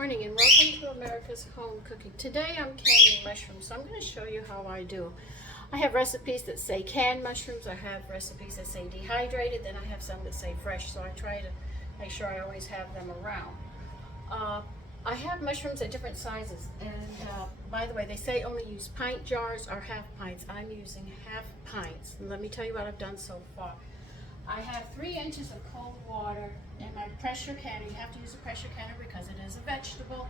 morning and welcome to America's Home Cooking. Today I'm canning mushrooms, so I'm going to show you how I do. I have recipes that say canned mushrooms, I have recipes that say dehydrated, then I have some that say fresh, so I try to make sure I always have them around. I have mushrooms at different sizes, and by the way, they say only use pint jars or half pints. I'm using half pints, and let me tell you what I've done so far. I have 3 inches of cold water in my pressure canner. You have to use a pressure canner because it is a vegetable.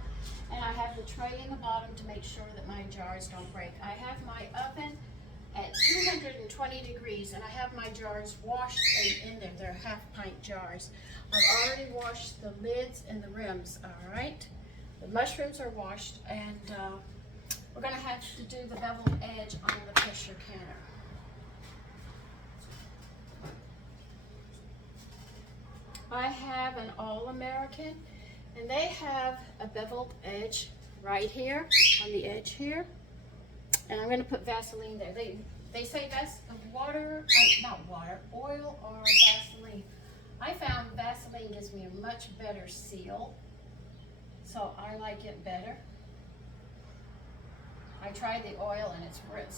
And I have the tray in the bottom to make sure that my jars don't break. I have my oven at 220 degrees and I have my jars washed and in there. They're half pint jars. I've already washed the lids and the rims, all right? The mushrooms are washed, and we're gonna have to do the beveled edge on the pressure canner. I have an All-American, and they have a beveled edge right here on the edge here, and I'm going to put Vaseline there. They say oil or Vaseline. I found Vaseline gives me a much better seal, so I like it better. I tried the oil and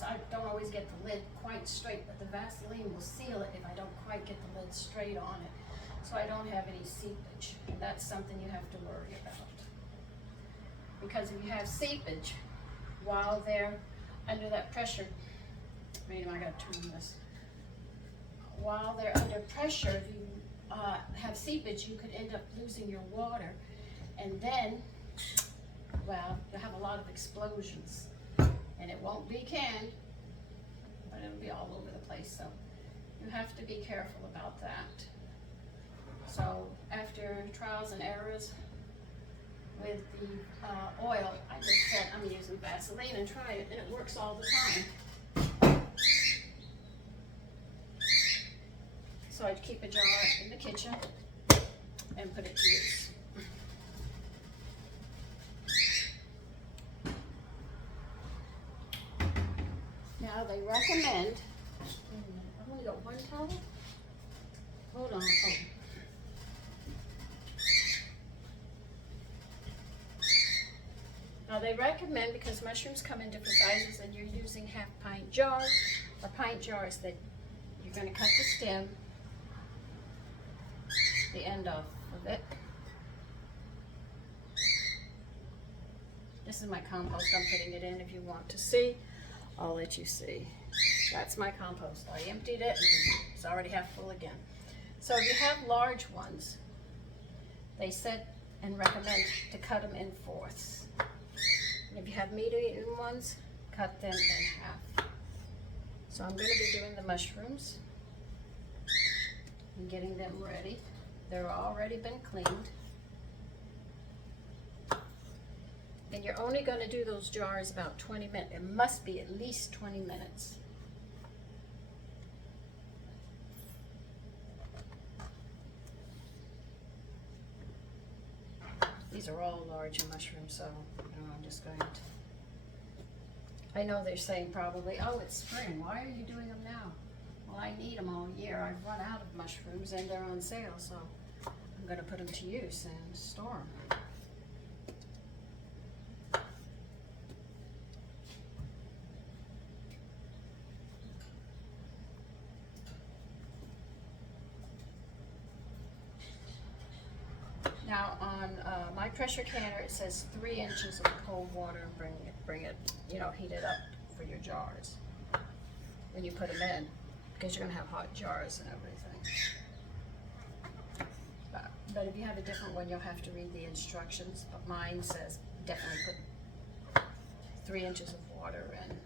I don't always get the lid quite straight, but the Vaseline will seal it if I don't quite get the lid straight on it. So I don't have any seepage, and that's something you have to worry about. Because if you have seepage while they're under that pressure, I gotta turn this. While they're under pressure, if you have seepage, you could end up losing your water, and then, well, you'll have a lot of explosions, and it won't be canned, but it'll be all over the place. So you have to be careful about that. So after trials and errors with the oil, I just said I'm using Vaseline and try it, and it works all the time. So I'd keep a jar in the kitchen and put it to use. Now they recommend, I've only got one towel. Hold on. Oh. Now they recommend, because mushrooms come in different sizes and you're using half pint jars or pint jars, that you're going to cut the stem, the end off of it. This is my compost. I'm putting it in. If you want to see, I'll let you see. That's my compost. I emptied it and it's already half full again. So if you have large ones, they said and recommend to cut them in fourths. And if you have medium ones, cut them in half. So I'm going to be doing the mushrooms and getting them ready. They're already been cleaned. And you're only going to do those jars about 20 minutes. It must be at least 20 minutes. These are all large mushrooms, so I'm just going to. I know they're saying probably, oh, it's spring. Why are you doing them now? Well, I need them all year. I've run out of mushrooms and they're on sale, so I'm going to put them to use and store them. Now on my pressure canner, it says 3 inches of cold water. Bring it, heat it up for your jars when you put them in, because you're gonna have hot jars and everything. But if you have a different one, you'll have to read the instructions. But mine says definitely put 3 inches of water in.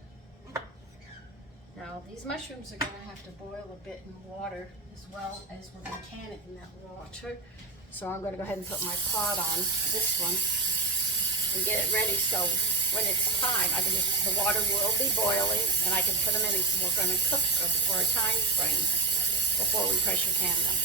Now these mushrooms are gonna have to boil a bit in water as well as we're gonna can it in that water. So I'm going to go ahead and put my pot on this one and get it ready, so when it's time, the water will be boiling and I can put them in, and we're going to cook them for a time frame before we pressure can them.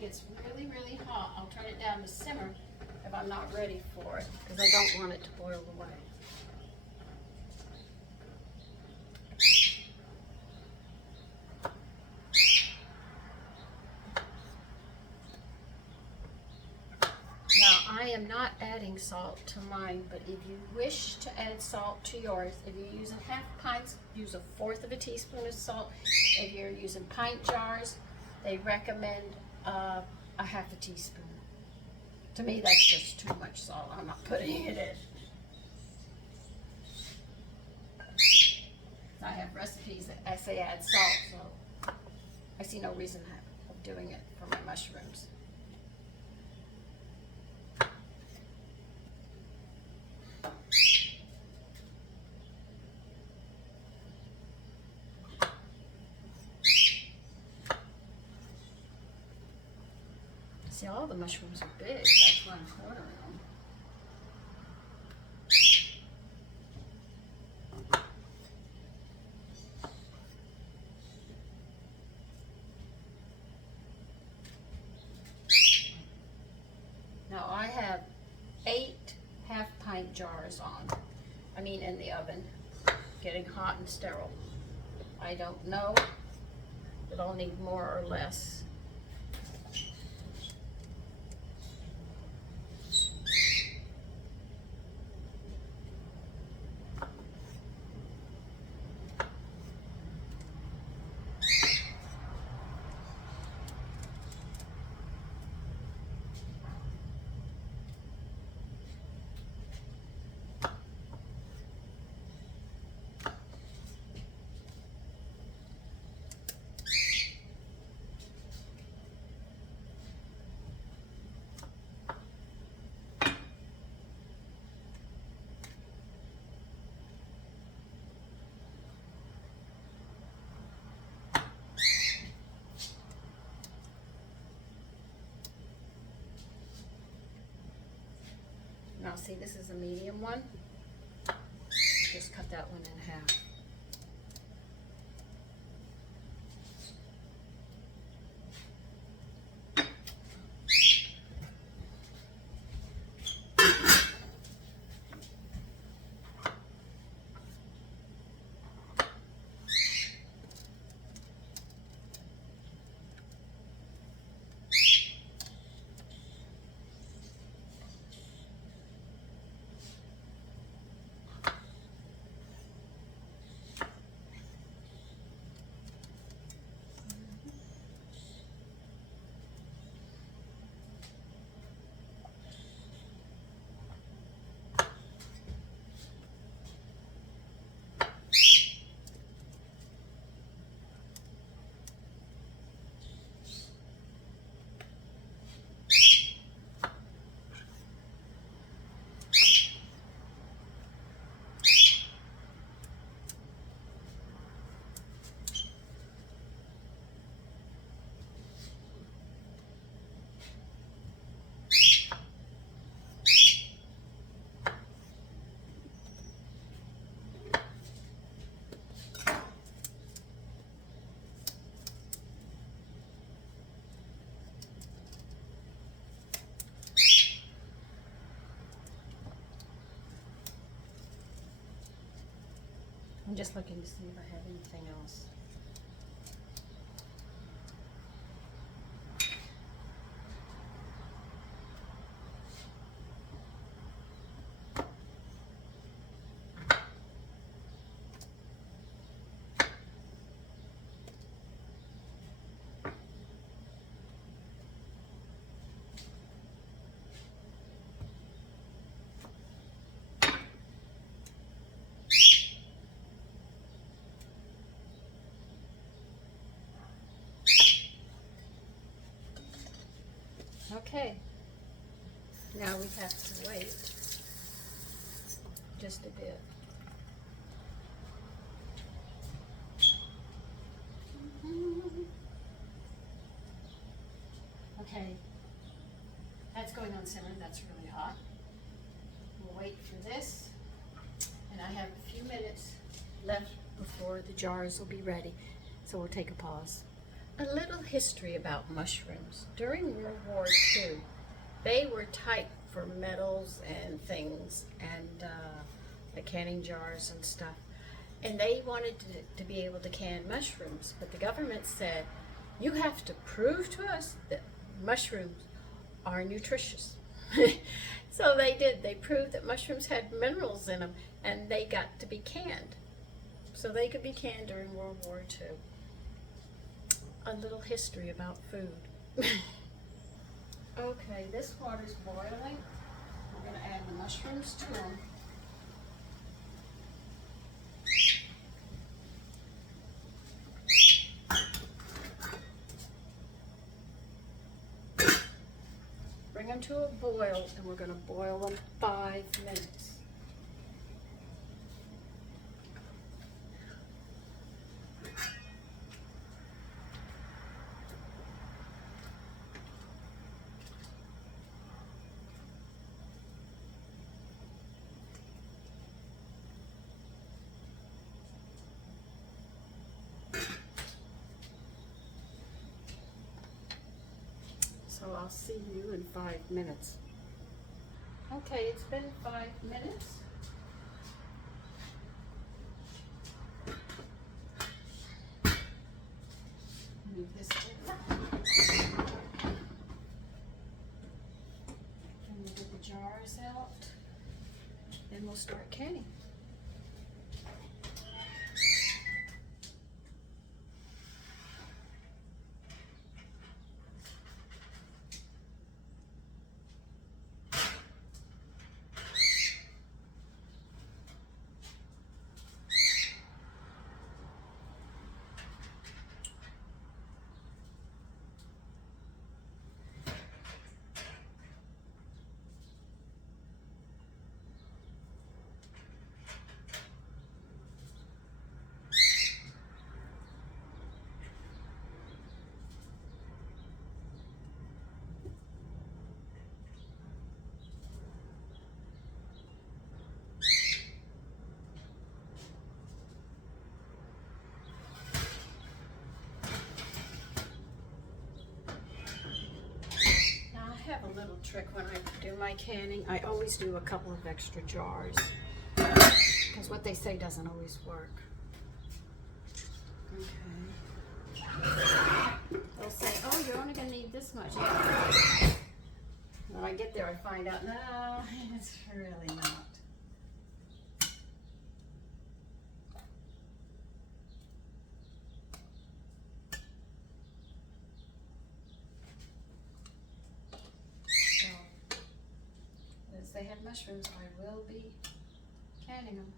it gets really, really hot, I'll turn it down to simmer if I'm not ready for it, because I don't want it to boil away. Now, I am not adding salt to mine, but if you wish to add salt to yours, if you're using half pints, use 1/4 of a teaspoon of salt. If you're using pint jars, they recommend a 1/2 teaspoon. To me, that's just too much salt. I'm not putting it in. I have recipes that I say add salt, so I see no reason of doing it for my mushrooms. See, all the mushrooms are big. That's why I'm quartering them. Now I have 8 half-pint jars in the oven, getting hot and sterile. I don't know if I'll need more or less. Now see, this is a medium one. Just cut that one in half. I'm just looking to see if I have anything else. Okay, now we have to wait just a bit. Okay, that's going on simmer, that's really hot. We'll wait for this, and I have a few minutes left before the jars will be ready, so we'll take a pause. A little history about mushrooms. During World War II, they were typed for metals and things, and the canning jars and stuff. And they wanted to be able to can mushrooms, but the government said, you have to prove to us that mushrooms are nutritious. So they did. They proved that mushrooms had minerals in them, and they got to be canned. So they could be canned during World War II. A little history about food. Okay, this water's boiling. We're going to add the mushrooms to them. Bring them to a boil, and we're going to boil them 5 minutes. So I'll see you in 5 minutes. Okay, it's been 5 minutes. Move this over. And we'll get the jars out. Then we'll start canning. A little trick when I do my canning. I always do a couple of extra jars because what they say doesn't always work. Okay. They'll say, oh, you're only going to need this much. Yeah. When I get there, I find out, no, it's really not. They had mushrooms, I will be canning them.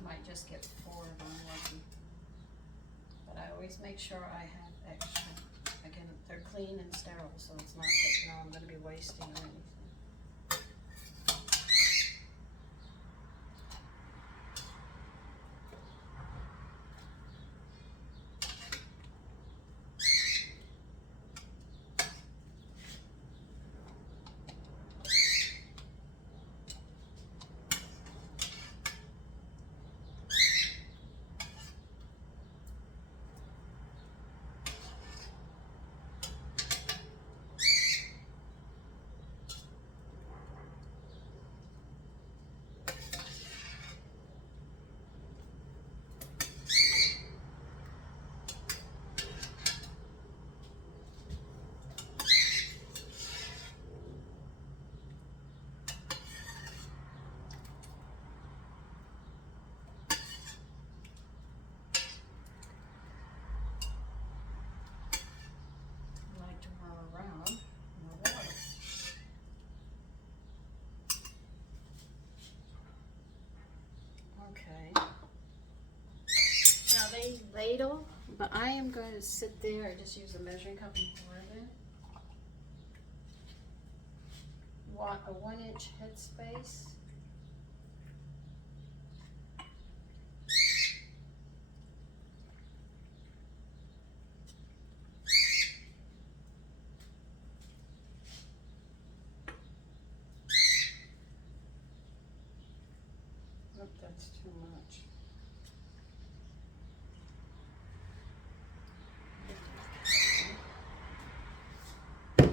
I might just get 4 of them lucky. But I always make sure I have extra. Again, they're clean and sterile, so it's not that, you know, I'm going to be wasting or anything. Ladle, but I am going to sit there and just use a measuring cup and pour it in. Want a 1-inch headspace. Up the that's too much. I'm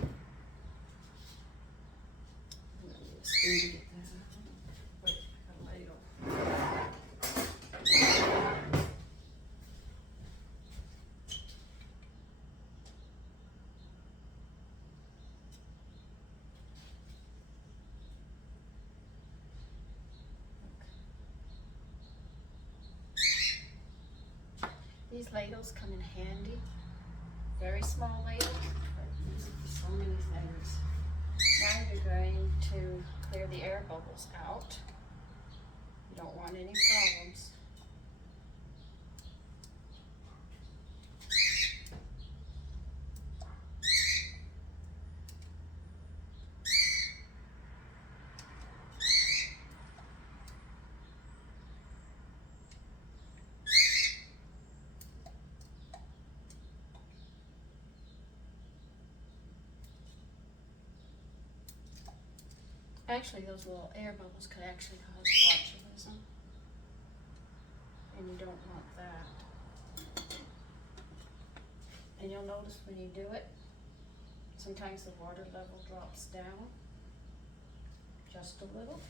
gonna need a spoon to get that out. Wait, a ladle. These ladles come in handy. Very small ladles, but used for so many things. Now you're going to clear the air bubbles out. You don't want any problems. Actually, those little air bubbles could actually cause botulism, and you don't want that. And you'll notice when you do it, sometimes the water level drops down just a little.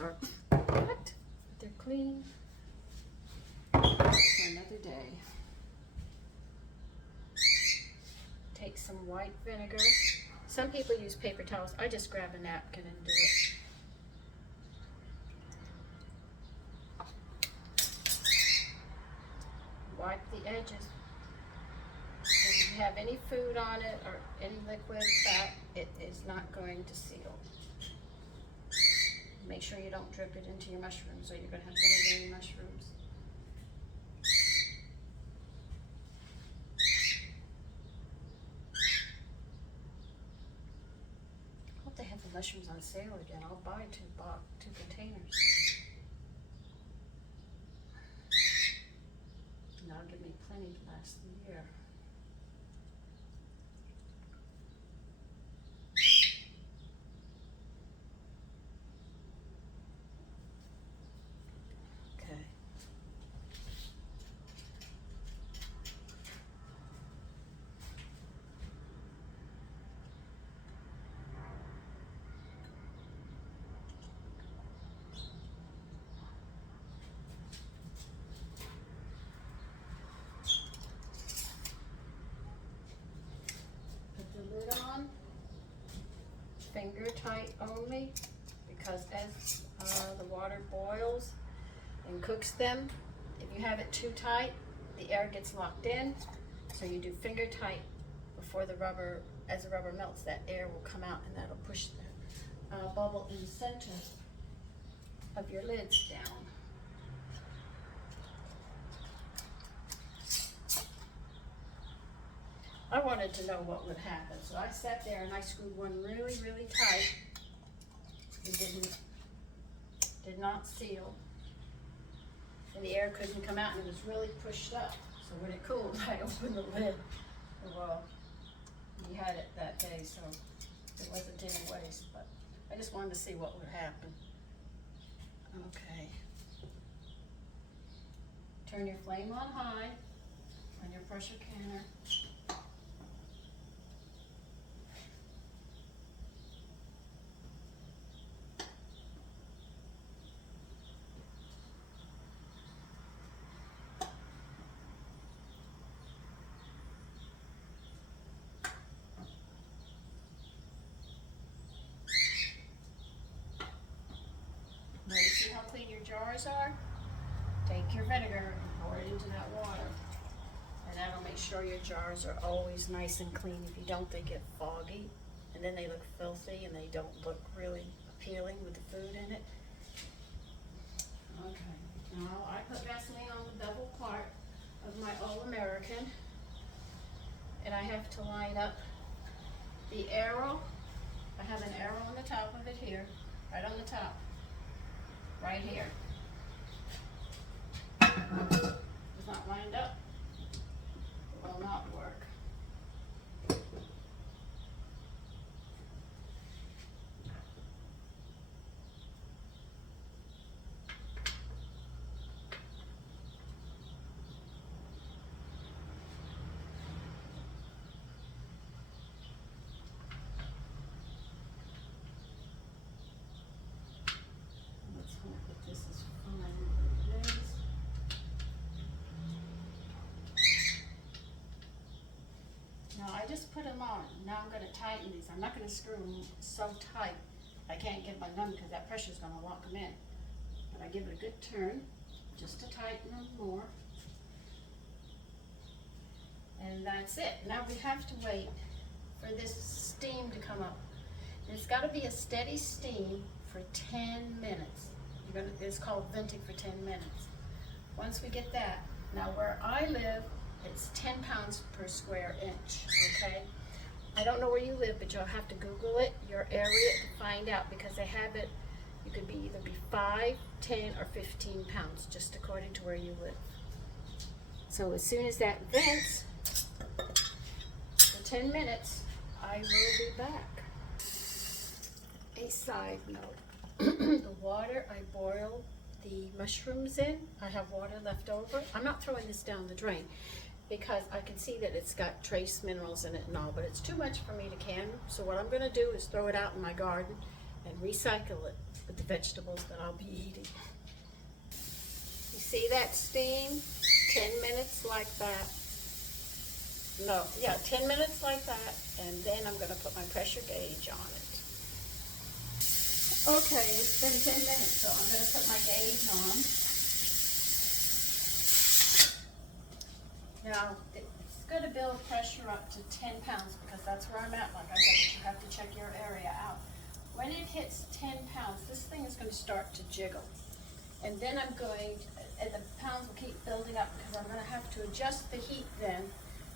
Are wet, they're clean for another day. Take some white vinegar. Some people use paper towels. I just grab a napkin and do it. Wipe the edges. If you have any food on it or any liquid fat, it is not going to seal. Make sure you don't drip it into your mushrooms or you're going to have vinegary mushrooms. Hope they have the mushrooms on sale again. I'll buy two containers. And that'll give me plenty to last the year. Finger tight only, because as the water boils and cooks them, if you have it too tight, the air gets locked in. So you do finger tight before the rubber, as the rubber melts, that air will come out and that'll push the bubble in the center of your lids down. I wanted to know what would happen, so I sat there and I screwed one really, really tight. It did not seal, and the air couldn't come out, and it was really pushed up. So when it cooled, I opened the lid. Well, we had it that day, so it wasn't any waste, but I just wanted to see what would happen. Okay. Turn your flame on high on your pressure canner. Now you see how clean your jars are? Take your vinegar and pour it into that water. And that'll make sure your jars are always nice and clean. If you don't, they get foggy, and then they look filthy, and they don't look really appealing with the food in it. Okay, now I put Vaseline on the double part of my All-American, and I have to line up the arrow. I have an arrow on the top of it here, right on the top. right here. It's not lined up. It will not work. Let's hope that this is fine. It is. Now I just put them on. Now I'm going to tighten these. I'm not going to screw them so tight I can't get my gun because that pressure is going to lock them in. But I give it a good turn just to tighten them more. And that's it. Now we have to wait for this steam to come up. And it's got to be a steady steam for 10 minutes. It's called venting for 10 minutes. Once we get that, now where I live, it's 10 pounds per square inch, okay? I don't know where you live, but you'll have to Google it, your area, to find out, because they have it, you could either be 5, 10, or 15 pounds, just according to where you live. So as soon as that vents, for 10 minutes, I will be back. A side note, the water I boil the mushrooms in, I have water left over. I'm not throwing this down the drain because I can see that it's got trace minerals in it and all, but it's too much for me to can. So what I'm gonna do is throw it out in my garden and recycle it with the vegetables that I'll be eating. You see that steam? 10 minutes like that. No, yeah, 10 minutes like that, and then I'm gonna put my pressure gauge on it. Okay, it's been 10 minutes, so I'm gonna put my gauge on. Now, it's going to build pressure up to 10 pounds because that's where I'm at. Like I said, you have to check your area out. When it hits 10 pounds, this thing is going to start to jiggle. And then I'm going, and the pounds will keep building up because I'm going to have to adjust the heat then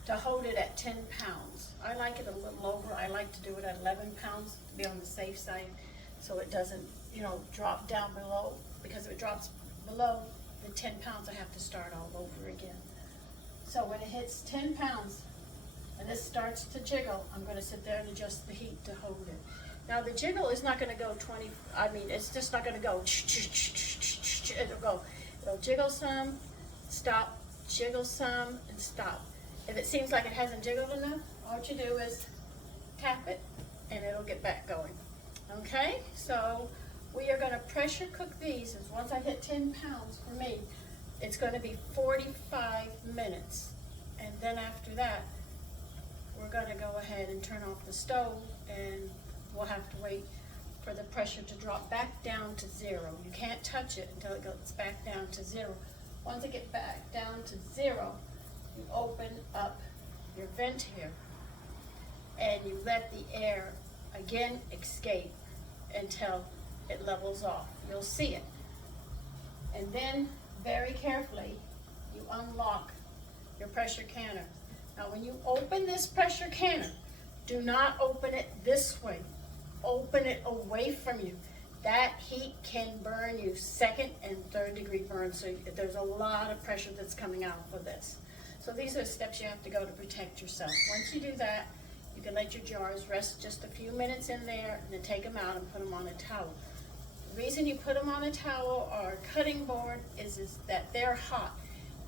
to hold it at 10 pounds. I like it a little over. I like to do it at 11 pounds to be on the safe side so it doesn't, drop down below, because if it drops below the 10 pounds, I have to start all over again. So when it hits 10 pounds and this starts to jiggle, I'm going to sit there and adjust the heat to hold it. Now the jiggle is not going to go it's just not going to go, it'll jiggle some, stop, jiggle some, and stop. If it seems like it hasn't jiggled enough, all you do is tap it and it'll get back going. Okay, so we are going to pressure cook these. As once I hit 10 pounds for me, it's going to be 45 minutes. And then after that, we're going to go ahead and turn off the stove, and we'll have to wait for the pressure to drop back down to 0. You can't touch it until it goes back down to 0. Once it gets back down to 0, you open up your vent here and you let the air again escape until it levels off. You'll see it. And then very carefully, you unlock your pressure canner. Now when you open this pressure canner, do not open it this way. Open it away from you. That heat can burn you, 2nd and 3rd degree burn, so there's a lot of pressure that's coming out for this. So these are steps you have to go to protect yourself. Once you do that, you can let your jars rest just a few minutes in there and then take them out and put them on a towel. The reason you put them on a towel or a cutting board is that they're hot.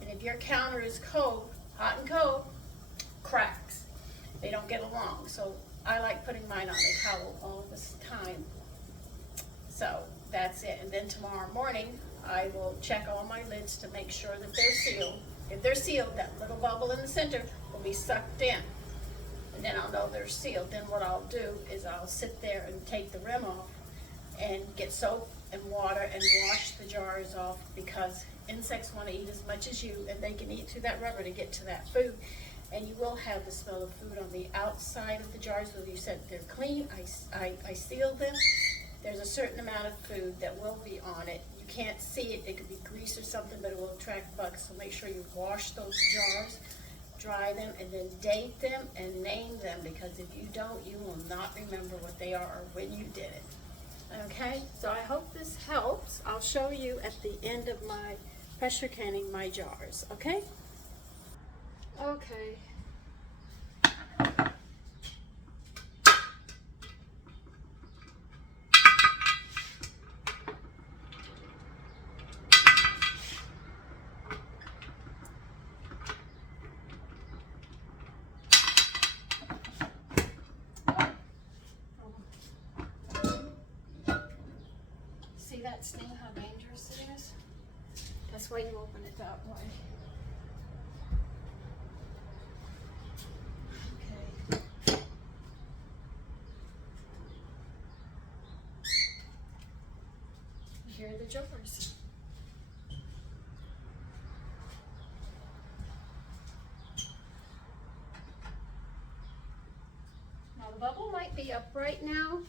And if your counter is cold, hot and cold, cracks. They don't get along. So I like putting mine on a towel all this time. So that's it. And then tomorrow morning, I will check all my lids to make sure that they're sealed. If they're sealed, that little bubble in the center will be sucked in. And then I'll know they're sealed. Then what I'll do is I'll sit there and take the rim off and get soap and water and wash the jars off, because insects want to eat as much as you, and they can eat through that rubber to get to that food. And you will have the smell of food on the outside of the jars. So you said they're clean. I sealed them. There's a certain amount of food that will be on it. You can't see it. It could be grease or something, but it will attract bugs. So make sure you wash those jars, dry them, and then date them and name them, because if you don't, you will not remember what they are or when you did it. Okay, so I hope this helps. I'll show you at the end of my pressure canning my jars, okay? Okay. See that sting, how dangerous it is? That's why you open it that way. Okay. Here are the jars. Now the bubble might be up right now,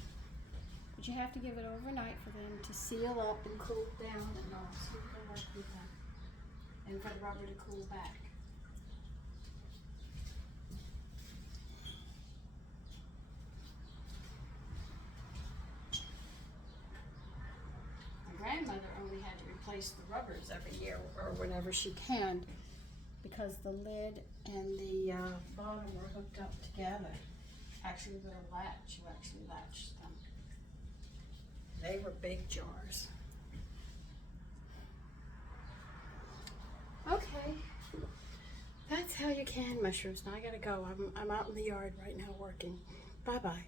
but you have to give it overnight for them to seal up and cool down and all. So we're going to work with that. And for the rubber to cool back. My grandmother only had to replace the rubbers every year or whenever she canned because the lid and the bottom were hooked up together. Actually with a latch, you actually latched them. They were big jars. Okay, that's how you can mushrooms. Now I gotta go. I'm out in the yard right now working. Bye-bye.